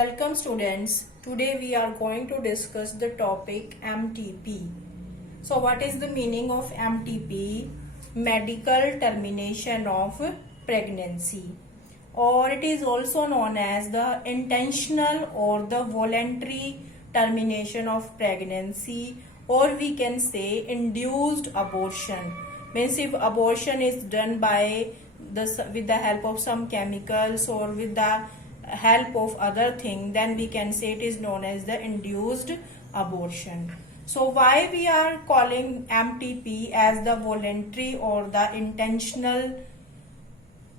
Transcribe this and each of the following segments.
Welcome students. Today we are going to discuss the topic MTP. So what is the meaning of MTP? Medical termination of pregnancy, or it is also known as the intentional or the voluntary termination of pregnancy, or we can say induced abortion. Means if abortion is done by with the help of some chemicals or with the help of other thing, then we can say it is known as the induced abortion. So why we are calling MTP as the voluntary or the intentional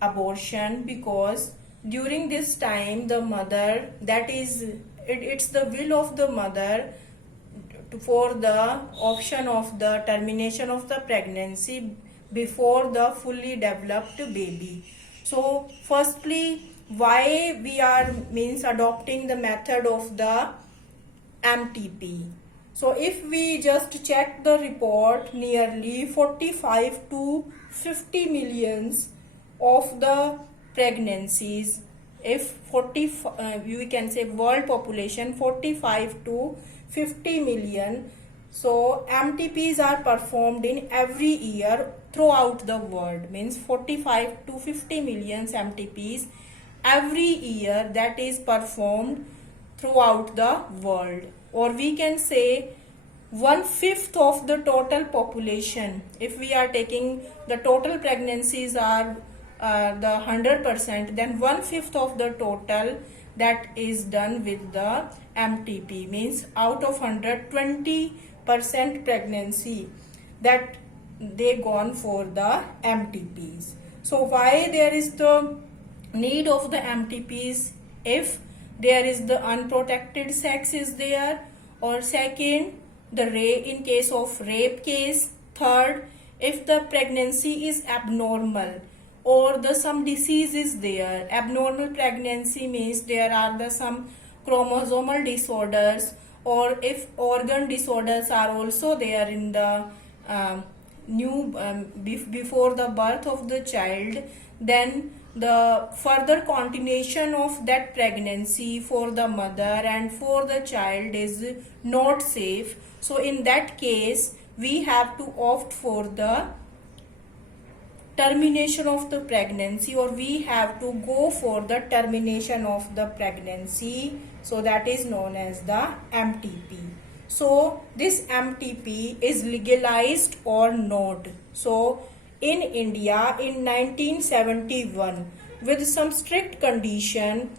abortion? Because during this time the mother, that is it's the will of the mother for the option of the termination of the pregnancy before the fully developed baby. So firstly, why we are adopting the method of the MTP? So if we just check the report, nearly 45 to 50 millions of the pregnancies, if 40 we can say world population 45 to 50 million, so MTPs are performed in every year throughout the world. Means 45 to 50 millions MTPs every year that is performed throughout the world. Or we can say 1/5 of the total population. If we are taking the total pregnancies are the 100%, then 1/5 of the total that is done with the MTP. Means out of 120% pregnancy that they gone for the MTPs. So why there is the need of the MTPs? If there is the unprotected sex is there, or second, the rape in case of rape case, third, if the pregnancy is abnormal or the some disease is there. Abnormal pregnancy means there are the some chromosomal disorders, or if organ disorders are also there in the before the birth of the child, then the further continuation of that pregnancy for the mother and for the child is not safe. So in that case we have to opt for the termination of the pregnancy, or we have to go for the termination of the pregnancy. So that is known as the MTP. So this MTP is legalized or not? So in India in 1971, with some strict condition,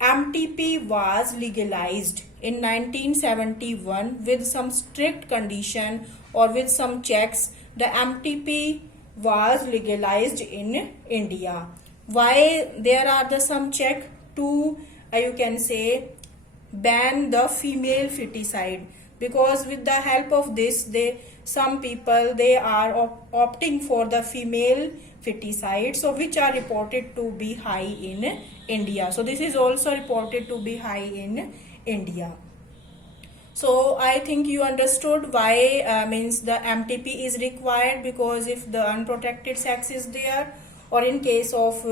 MTP was legalized in 1971 with some strict condition or with some checks. The MTP was legalized in India. Why there are the some check to you can say ban the female feticide? Because with the help of this, some people they are opting for the female feticide, so which are reported to be high in India. So this is also reported to be high in India. So I think you understood why the MTP is required, because if the unprotected sex is there, or in case of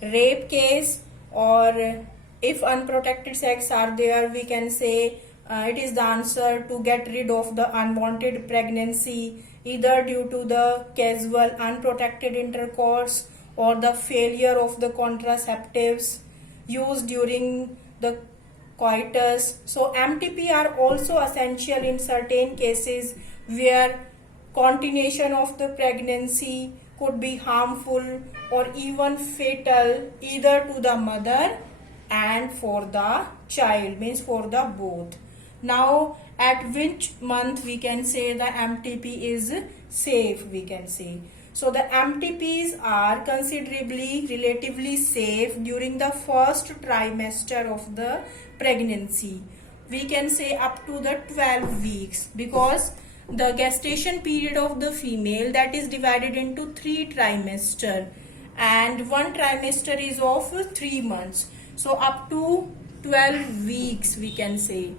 rape case, or if unprotected sex are there, we can say it is the answer to get rid of the unwanted pregnancy, either due to the casual unprotected intercourse or the failure of the contraceptives used during the coitus. So MTP are also essential in certain cases where continuation of the pregnancy could be harmful or even fatal, either to the mother and for the child, means for the both. Now at which month we can say the MTP is safe, we can say. So the MTPs are considerably relatively safe during the first trimester of the pregnancy. We can say up to the 12 weeks, because the gestation period of the female that is divided into 3 trimester, and one trimester is of 3 months. So up to 12 weeks we can say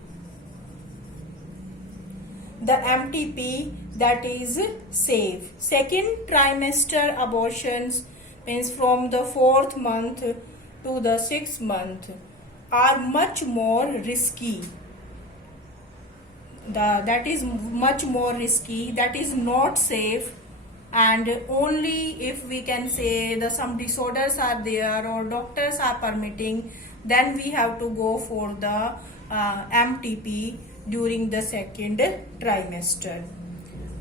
the MTP that is safe. Second trimester abortions means from the 4th month to the 6th month. are much more risky. That is much more risky, that is not safe, and only if we can say the some disorders are there or doctors are permitting, then we have to go for the MTP during the second trimester.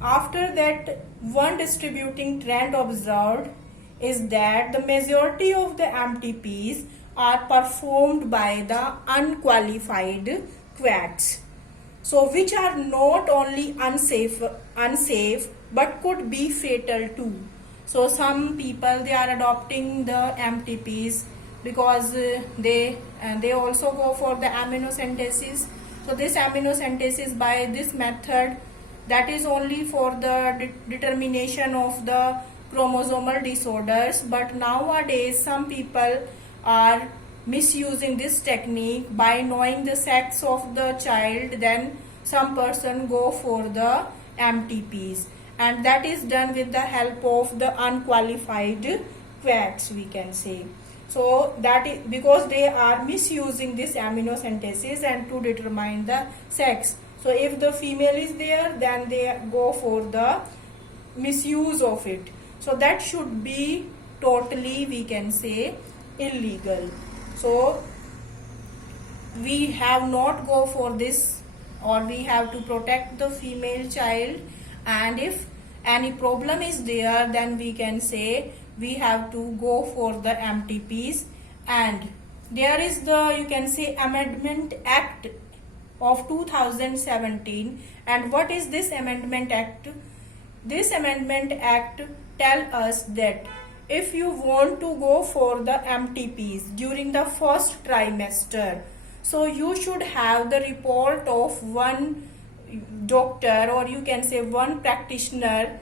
After that, one distributing trend observed is that the majority of the MTPs are performed by the unqualified quacks, so which are not only unsafe but could be fatal too. So some people, they are adopting the MTPs because they also go for the amniocentesis. So this amniocentesis, by this method, that is only for the determination of the chromosomal disorders, but nowadays some people are misusing this technique. By knowing the sex of the child, then some person go for the MTPs, and that is done with the help of the unqualified quacks, we can say. So that is because they are misusing this amniocentesis and to determine the sex. So if the female is there, then they go for the misuse of it. So that should be totally, we can say, illegal. So we have not go for this, or we have to protect the female child, and if any problem is there, then we can say we have to go for the MTPs. And there is the, you can say, Amendment Act of 2017. And what is this Amendment Act? This Amendment Act tell us that if you want to go for the MTPs during the first trimester, so you should have the report of one doctor, or you can say one practitioner,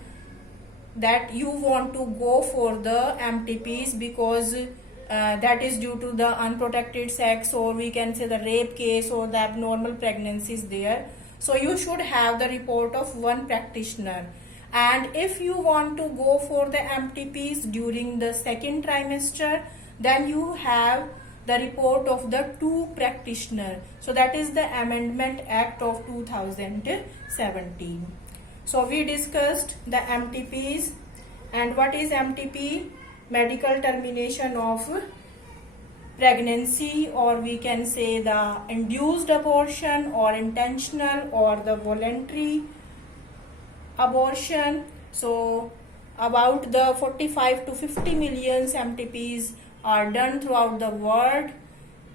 that you want to go for the MTPs because that is due to the unprotected sex, or we can say the rape case or the abnormal pregnancies there. So you should have the report of one practitioner. And if you want to go for the MTPs during the second trimester, then you have the report of the two practitioner. So that is the Amendment Act of 2017. So we discussed the MTPs. And what is MTP? Medical termination of pregnancy, or we can say the induced abortion, or intentional, or the voluntary abortion. So about the 45 to 50 million MTPs are done throughout the world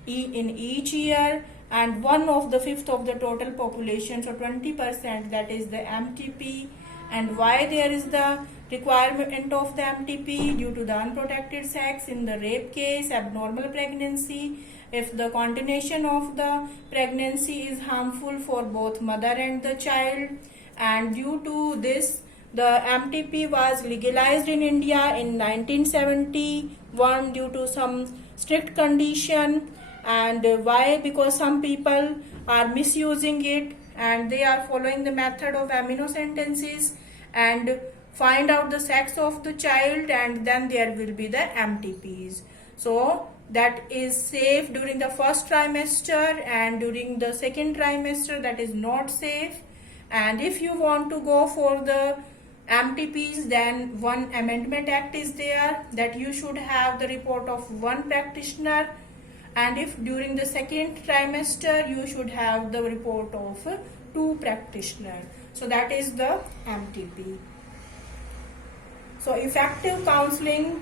in each year, and 1/5 of the total population, so 20%, that is the MTP. And why there is the requirement of the MTP? Due to the unprotected sex, in the rape case, abnormal pregnancy, if the continuation of the pregnancy is harmful for both mother and the child. And due to this, the MTP was legalized in India in 1971 due to some strict condition. And why? Because some people are misusing it, and they are following the method of amniocentesis and find out the sex of the child, and then there will be the MTPs. So that is safe during the first trimester, and during the second trimester that is not safe. And if you want to go for the MTPs, then one Amendment Act is there, that you should have the report of one practitioner. And if during the second trimester, you should have the report of two practitioners. So that is the MTP. So effective counseling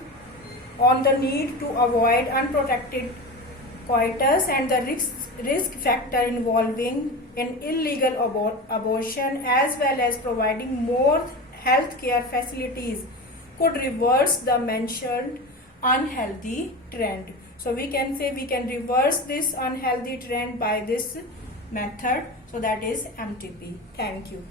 on the need to avoid unprotected coitus and the risk factor involving in illegal abortion, as well as providing more healthcare facilities, could reverse the mentioned unhealthy trend. So we can say we can reverse this unhealthy trend by this method. So that is MTP. Thank you.